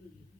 Hallelujah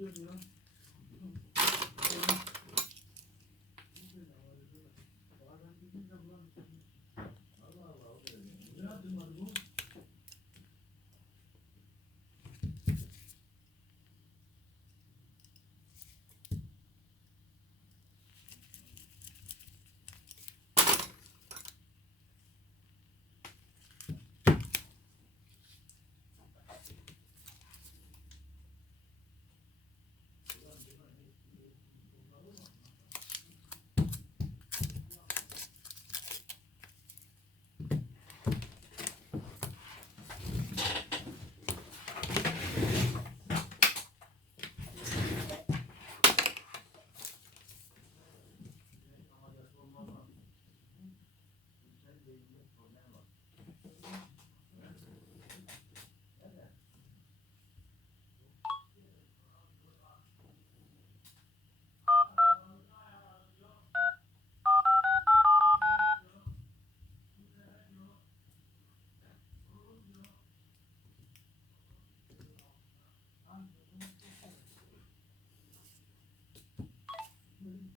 Vücudu diyor.